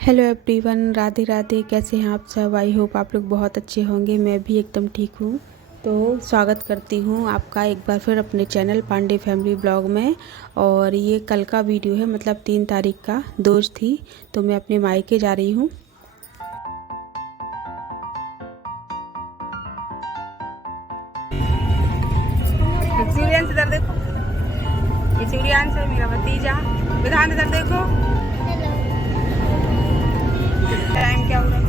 Hello everyone, Radhe Radhe. कैसे हैं आप सब? आई होप आप लोग बहुत अच्छे होंगे। मैं भी एकदम ठीक हूँ। तो स्वागत करती हूँ आपका एक बार फिर अपने चैनल पांडे फैमिली ब्लॉग में। और ये कल का वीडियो है, मतलब 3 तारीख का। दोस्त थी तो मैं अपने मायके जा रही हूँ। सूर्यांश इधर देखो, ये सूर्यांश है मेरा भतीजा। विधान इधर देखो। टाइम क्या हो रहा है?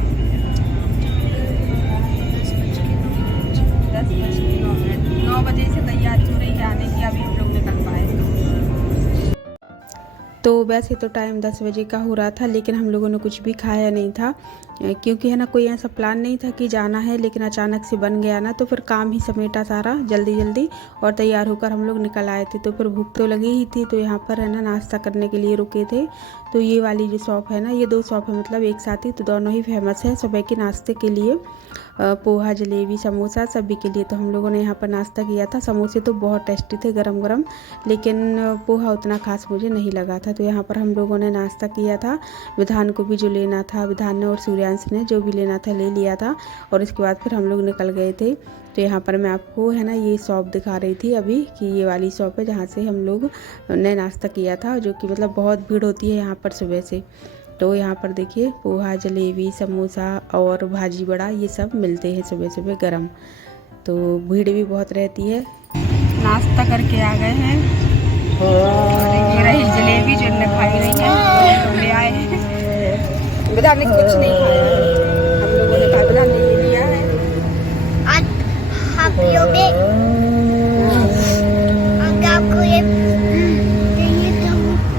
10:09। 9 बजे से तैयारी हो रही है आने की, अभी हम लोग निकल पाए। तो वैसे तो टाइम 10 बजे का हो रहा था, लेकिन हम लोगों ने कुछ भी खाया नहीं था, क्योंकि है ना कोई ऐसा प्लान नहीं था कि जाना है। लेकिन अचानक से बन गया ना, तो फिर काम ही समेटा सारा जल्दी जल्दी और तैयार होकर हम लोग निकल आए थे। तो फिर भूख तो लगी ही थी, तो यहाँ पर है ना नाश्ता करने के लिए रुके थे। तो ये वाली जो शॉप है ना, ये 2 शॉप है मतलब एक साथ ही, तो दोनों ही फेमस है सुबह के नाश्ते के लिए। पोहा, जलेबी, समोसा सभी के लिए। तो हम लोगों ने यहाँ पर नाश्ता किया था। समोसे तो बहुत टेस्टी थे, गरम गरम, लेकिन पोहा उतना खास मुझे नहीं लगा था। तो यहाँ पर हम लोगों ने नाश्ता किया था। विधान को भी जो लेना था, विधान ने और सूर्यांश ने जो भी लेना था ले लिया था। और इसके बाद फिर हम लोग निकल गए थे। तो यहाँ पर मैं आपको है ना ये शॉप दिखा रही थी अभी, कि ये वाली शॉप है जहाँ से हम लोग ने नाश्ता किया था, जो कि मतलब बहुत भीड़ होती है यहाँ पर सुबह से। तो यहाँ पर देखिए पोहा, जलेबी, समोसा और भाजी बड़ा ये सब मिलते हैं सुबह सुबह गरम। तो भीड़ भी बहुत रहती है। नाश्ता करके आ गए हैं और ये रही जलेबी जो हमने खाई नहीं है, तो ले आए हैं। विधान ने कुछ नहीं खाया है, हम लोगों ने खाया, विधान ने ले लिया है। आप पियोगे? आपको ये तो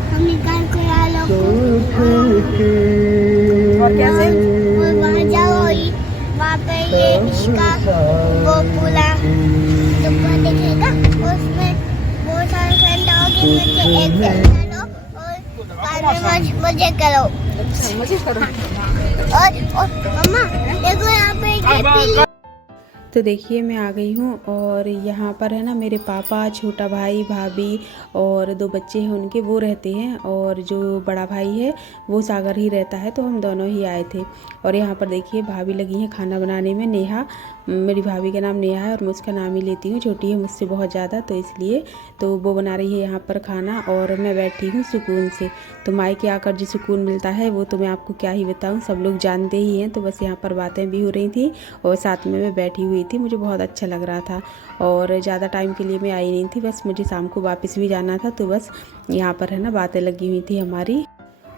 हम निकाल कर आ लो। और कैसे? और वहाँ जाओ, वहाँ पे ये इसका वो पूरा दुकान दिखेगा, उसमें बहुत सारे फ्रेंड आओगे, उनमें से एक फ्रेंड लो और बाद में मजे करो। अच्छा, मजे करो। और मम्मा देखो यहाँ पे एक तो देखिए मैं आ गई हूँ, और यहाँ पर है ना मेरे पापा, छोटा भाई, भाभी और 2 बच्चे हैं उनके, वो रहते हैं। और जो बड़ा भाई है वो सागर ही रहता है, तो हम दोनों ही आए थे। और यहाँ पर देखिए भाभी लगी हैं खाना बनाने में। नेहा, मेरी भाभी का नाम नेहा है और मैं उसका नाम ही लेती हूँ, छोटी है मुझसे बहुत ज़्यादा, तो इसलिए। तो वो बना रही है यहाँ पर खाना और मैं बैठी हूँ सुकून से। तो मायके आकर जो सुकून मिलता है वो तो मैं आपको क्या ही बताऊँ, सब लोग जानते ही हैं। तो बस यहाँ पर बातें भी हो रही थी और साथ में मैं बैठी हुई थी। मुझे बहुत अच्छा लग रहा था और ज़्यादा टाइम के लिए मैं आई नहीं थी, बस मुझे शाम को वापस भी जाना था। तो बस यहाँ पर है ना बातें लगी हुई थी हमारी।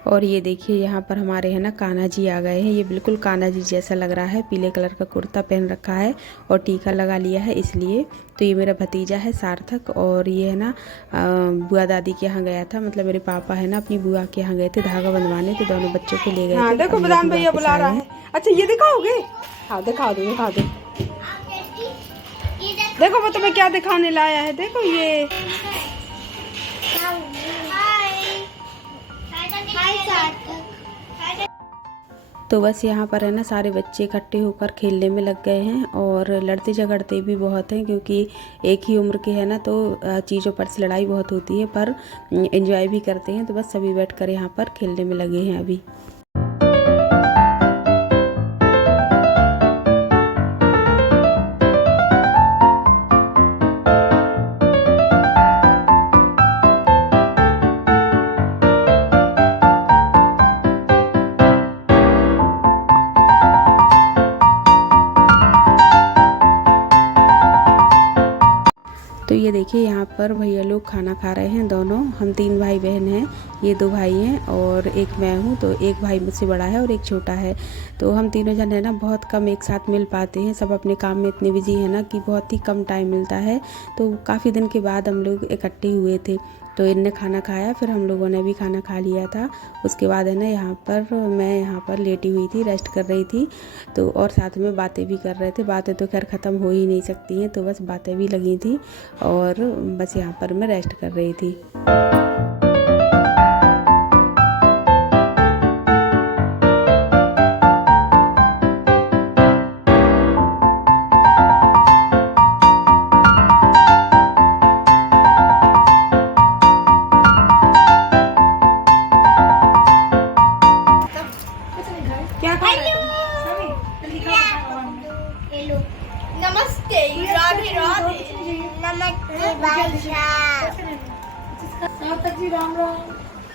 और ये देखिए यहाँ पर हमारे है ना कान्हा जी आ गए हैं। ये बिल्कुल कान्हा जी जैसा लग रहा है, पीले कलर का कुर्ता पहन रखा है और टीका लगा लिया है इसलिए। तो ये मेरा भतीजा है सार्थक, और ये है ना बुआ दादी के यहाँ गया था, मतलब मेरे पापा है ना अपनी बुआ के यहाँ गए थे धागा बंधवाने, तो दोनों बच्चों को ले गए हाँ थे। देखो विधान भैया बुला रहा है। अच्छा ये दिखाओगे? हाँ दिखा दो, दिखा दो। देखो वो तुम्हें क्या दिखाने लाया है, देखो ये। तो बस यहाँ पर है ना सारे बच्चे इकट्ठे होकर खेलने में लग गए हैं, और लड़ते झगड़ते भी बहुत हैं, क्योंकि एक ही उम्र के है ना, तो चीज़ों पर से लड़ाई बहुत होती है, पर एंजॉय भी करते हैं। तो बस सभी बैठकर यहाँ पर खेलने में लगे हैं अभी। तो ये देखिए यहाँ पर भैया लोग खाना खा रहे हैं दोनों। हम 3 भाई बहन हैं, ये 2 भाई हैं और एक मैं हूँ। तो एक भाई मुझसे बड़ा है और एक छोटा है। तो हम तीनों जन है ना बहुत कम एक साथ मिल पाते हैं, सब अपने काम में इतने बिजी हैं ना कि बहुत ही कम टाइम मिलता है। तो काफ़ी दिन के बाद हम लोग इकट्ठे हुए थे। तो इनने खाना खाया, फिर हम लोगों ने भी खाना खा लिया था। उसके बाद है ना मैं यहाँ पर लेटी हुई थी, रेस्ट कर रही थी। तो और साथ में बातें भी कर रहे थे। बातें तो खैर ख़त्म हो ही नहीं सकती हैं, तो बस बातें भी लगी थी और बस यहाँ पर मैं रेस्ट कर रही थी। क्या खा रहे हो? हेलो नमस्ते राधे राधे नमस्ते भाई साहब राम राम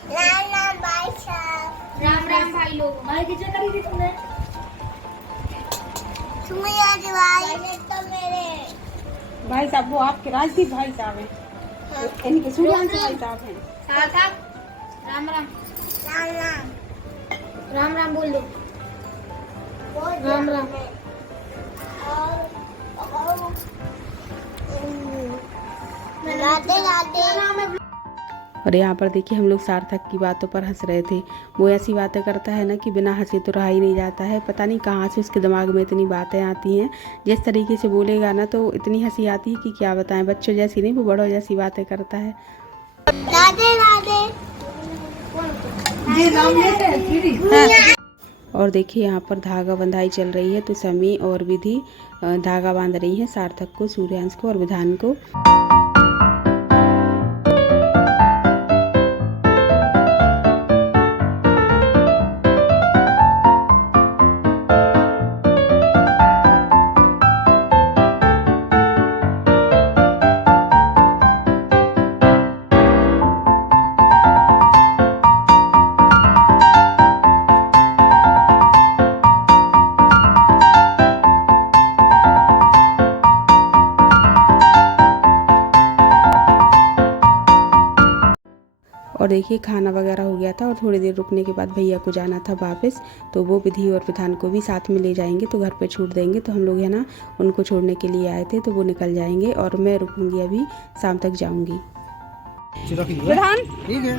राम राम भाई साहब राम राम भाई लोग। भाई की जगह करी थी तुमने? तुम्हें आज भाई तो मेरे भाई साहब वो आपके राजदीप भाई साहब हैं, इनके सूर्यांश भाई साहब हैं। राम राम राम राम राम राम बोल दो। राम राम राधे राधे। और यहाँ पर देखिए हम लोग सार्थक की बातों पर हंस रहे थे। वो ऐसी बातें करता है ना कि बिना हंसे तो रहा ही नहीं जाता है। पता नहीं कहाँ से उसके दिमाग में इतनी बातें आती हैं। जिस तरीके से बोलेगा ना तो इतनी हंसी आती है कि क्या बताएं। बच्चों जैसी नहीं, वो बड़ों जैसी बातें करता है। राधे राधे। और देखिए यहाँ पर धागा बंधाई चल रही है, तो समी और विधि धागा बांध रही हैं सार्थक को, सूर्यांश को और विधान को। और देखिए खाना वगैरह हो गया था और थोड़ी देर रुकने के बाद भैया को जाना था वापस, तो वो विधि और विधान को भी साथ में ले जाएंगे, तो घर पे छोड़ देंगे। तो हम लोग है ना उनको छोड़ने के लिए आए थे, तो वो निकल जाएंगे और मैं रुकूंगी, अभी शाम तक जाऊंगी। विधान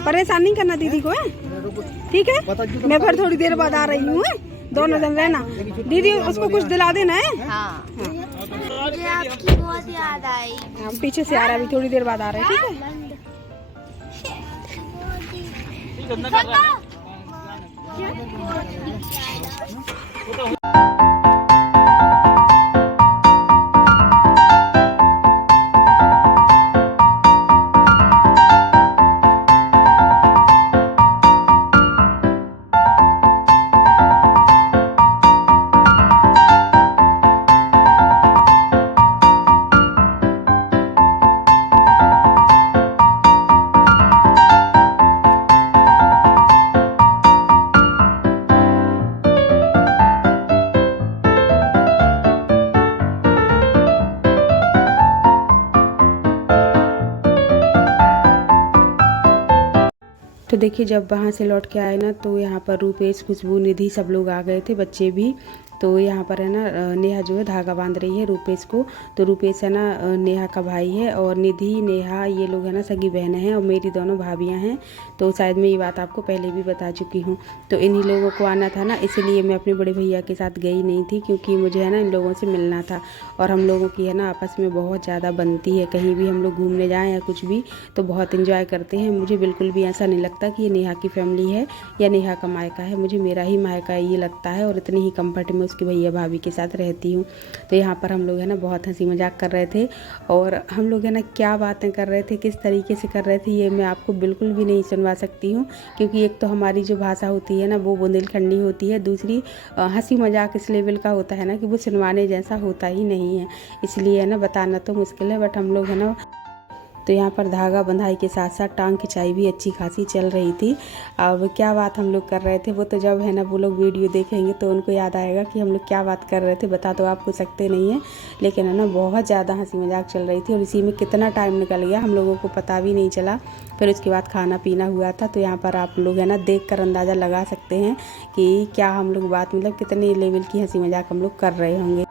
परेशान नहीं करना दीदी को, है ठीक है? मैं फिर थोड़ी देर बाद आ रही हूँ, दोनों दिन रहना। दीदी उसको कुछ दिला देना है। मुझे आपकी बहुत याद आई। हम पीछे से आ रहा है, अभी थोड़ी देर बाद आ रहे हैं, ठीक है? तो देखिए जब वहाँ से लौट के आए ना, तो यहाँ पर रूपेश, खुशबू, निधि सब लोग आ गए थे, बच्चे भी। तो यहाँ पर है ना नेहा जो है धागा बांध रही है रूपेश को। तो रूपेश है ना नेहा का भाई है, और निधि, नेहा ये लोग है ना सगी बहनें हैं, और मेरी दोनों भाभियाँ हैं। तो शायद मैं ये बात आपको पहले भी बता चुकी हूँ। तो इन्हीं लोगों को आना था ना, इसीलिए मैं अपने बड़े भैया के साथ गई नहीं थी, क्योंकि मुझे है ना इन लोगों से मिलना था। और हम लोगों की है ना आपस में बहुत ज़्यादा बनती है, कहीं भी हम लोग घूमने जाएँ या कुछ भी तो बहुत इन्जॉय करते हैं। मुझे बिल्कुल भी ऐसा नहीं लगता कि ये नेहा की फैमिली है या नेहा का मायका है, मुझे मेरा ही मायका ये लगता है, और इतनी ही कम्फर्ट में उसके भैया भाभी के साथ रहती हूँ। तो यहाँ पर हम लोग है ना बहुत हंसी मजाक कर रहे थे, और हम लोग है ना क्या बातें कर रहे थे, किस तरीके से कर रहे थे, ये मैं आपको बिल्कुल भी नहीं सुनवा सकती हूँ। क्योंकि एक तो हमारी जो भाषा होती है ना वो बुंदेलखंडी होती है, दूसरी हंसी मजाक इस लेवल का होता है ना कि वो सुनवाने जैसा होता ही नहीं है, इसलिए है ना बताना तो मुश्किल है। बट हम लोग है ना, तो यहाँ पर धागा बंधाई के साथ साथ टांग खिंचाई भी अच्छी खासी चल रही थी। अब क्या बात हम लोग कर रहे थे, वो तो जब है ना वो लोग वीडियो देखेंगे तो उनको याद आएगा कि हम लोग क्या बात कर रहे थे। बता तो आपको सकते नहीं है, लेकिन है ना बहुत ज़्यादा हंसी मजाक चल रही थी, और इसी में कितना टाइम निकल गया हम लोगों को पता भी नहीं चला। फिर उसके बाद खाना पीना हुआ था। तो यहाँ पर आप लोग है ना देख कर अंदाज़ा लगा सकते हैं कि क्या हम लोग बात, मतलब कितने लेवल की हंसी मजाक हम लोग कर रहे होंगे।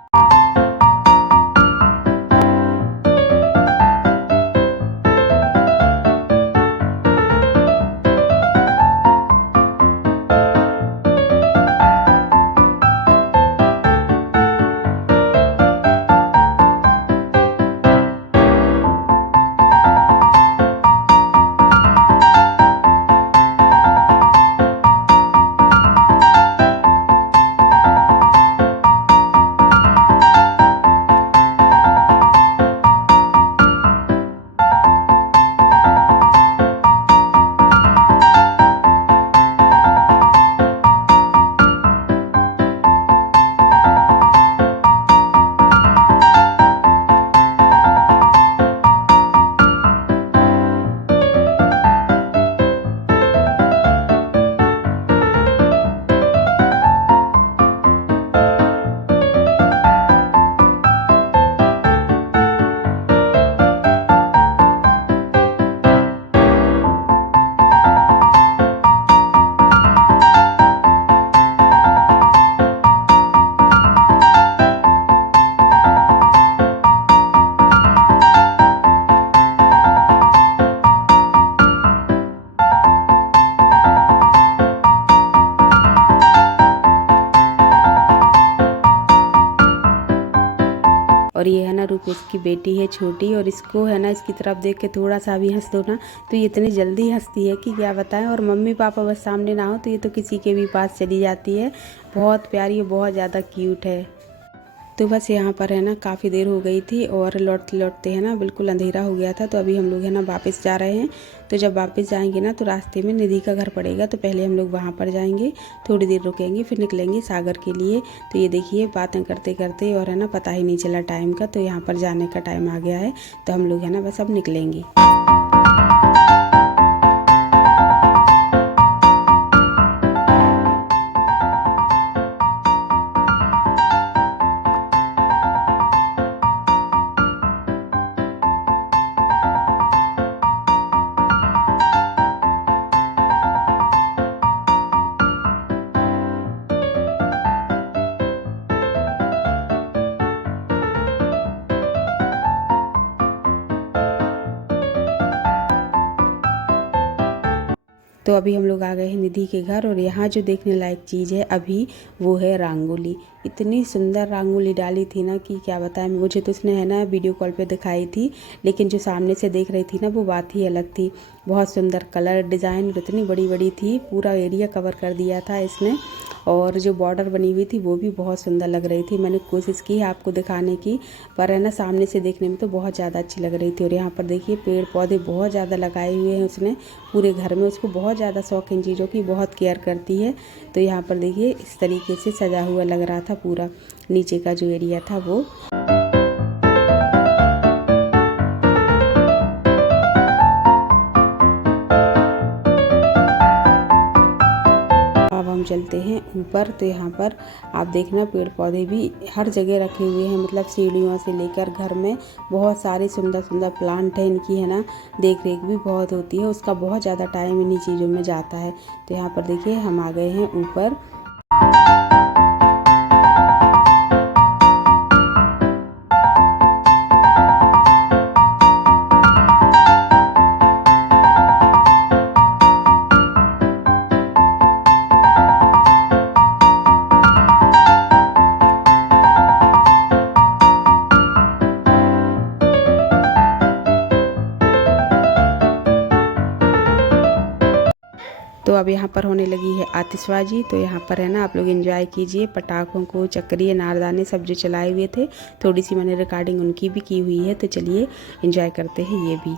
ना रूपेश की बेटी है छोटी, और इसको है ना इसकी तरफ देख के थोड़ा सा भी हंस दो ना तो ये इतनी जल्दी हंसती है कि क्या बताएं। और मम्मी पापा बस सामने ना हो तो ये तो किसी के भी पास चली जाती है। बहुत प्यारी है, बहुत ज़्यादा क्यूट है। तो बस यहाँ पर है ना काफ़ी देर हो गई थी और लौटते लौटते है ना बिल्कुल अंधेरा हो गया था। तो अभी हम लोग है ना वापस जा रहे हैं। तो जब वापस जाएंगे ना तो रास्ते में निधि का घर पड़ेगा, तो पहले हम लोग वहाँ पर जाएंगे, थोड़ी देर रुकेंगे, फिर निकलेंगे सागर के लिए। तो ये देखिए बातें करते करते और है ना पता ही नहीं चला टाइम का। तो यहाँ पर जाने का टाइम आ गया है, तो हम लोग है ना बस अब निकलेंगे। तो अभी हम लोग आ गए हैं निधि के घर, और यहाँ जो देखने लायक चीज़ है अभी वो है रंगोली। इतनी सुंदर रंगोली डाली थी ना कि क्या बताएं। मुझे तो उसने है ना वीडियो कॉल पे दिखाई थी, लेकिन जो सामने से देख रही थी ना वो बात ही अलग थी। बहुत सुंदर कलर डिज़ाइन, इतनी बड़ी बड़ी थी, पूरा एरिया कवर कर दिया था इसने। और जो बॉर्डर बनी हुई थी वो भी बहुत सुंदर लग रही थी। मैंने कोशिश की है आपको दिखाने की, पर है ना सामने से देखने में तो बहुत ज़्यादा अच्छी लग रही थी। और यहाँ पर देखिए पेड़ पौधे बहुत ज़्यादा लगाए हुए हैं उसने पूरे घर में। उसको बहुत ज़्यादा शौक इन चीज़ों की, बहुत केयर करती है। तो यहाँ पर देखिए इस तरीके से सजा हुआ लग रहा था पूरा नीचे का जो एरिया था वो। हम चलते हैं ऊपर। तो यहाँ पर आप देखना पेड़ पौधे भी हर जगह रखे हुए हैं, मतलब सीढ़ियों से लेकर घर में बहुत सारे सुंदर सुंदर प्लांट हैं। इनकी है ना देख रेख भी बहुत होती है, उसका बहुत ज़्यादा टाइम इन्हीं चीज़ों में जाता है। तो यहाँ पर देखिए हम आ गए हैं ऊपर। तो अब यहाँ पर होने लगी है आतिशबाजी। तो यहाँ पर है ना आप लोग एंजॉय कीजिए पटाखों को, चक्री, नारदाने सब जो चलाए हुए थे, थोड़ी सी मैंने रिकॉर्डिंग उनकी भी की हुई है। तो चलिए एंजॉय करते हैं ये भी।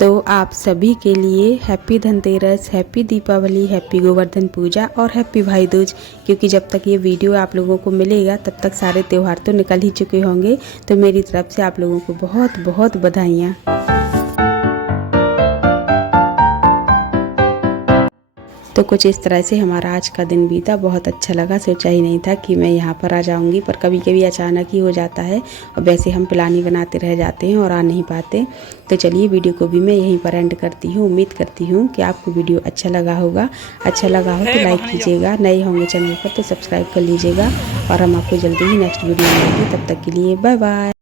तो आप सभी के लिए happy Dhanteras, happy Deepawali, happy Govardhan Puja और हैप्पी भाई दूज। क्योंकि जब तक ये वीडियो आप लोगों को मिलेगा तब तक सारे त्यौहार तो निकल ही चुके होंगे। तो मेरी तरफ से आप लोगों को बहुत बहुत बधाइयाँ। तो कुछ इस तरह से हमारा आज का दिन बीता, बहुत अच्छा लगा। सोचा ही नहीं था कि मैं यहाँ पर आ जाऊँगी, पर कभी कभी अचानक ही हो जाता है और वैसे हम प्लान ही बनाते रह जाते हैं और आ नहीं पाते। तो चलिए वीडियो को भी मैं यहीं पर एंड करती हूँ। उम्मीद करती हूँ कि आपको वीडियो अच्छा लगा होगा। अच्छा लगा हो तो लाइक कीजिएगा, नए होंगे चैनल पर तो सब्सक्राइब कर लीजिएगा। और हम आपको जल्दी ही नेक्स्ट वीडियो मिलेंगे। तब तक के लिए बाय बाय।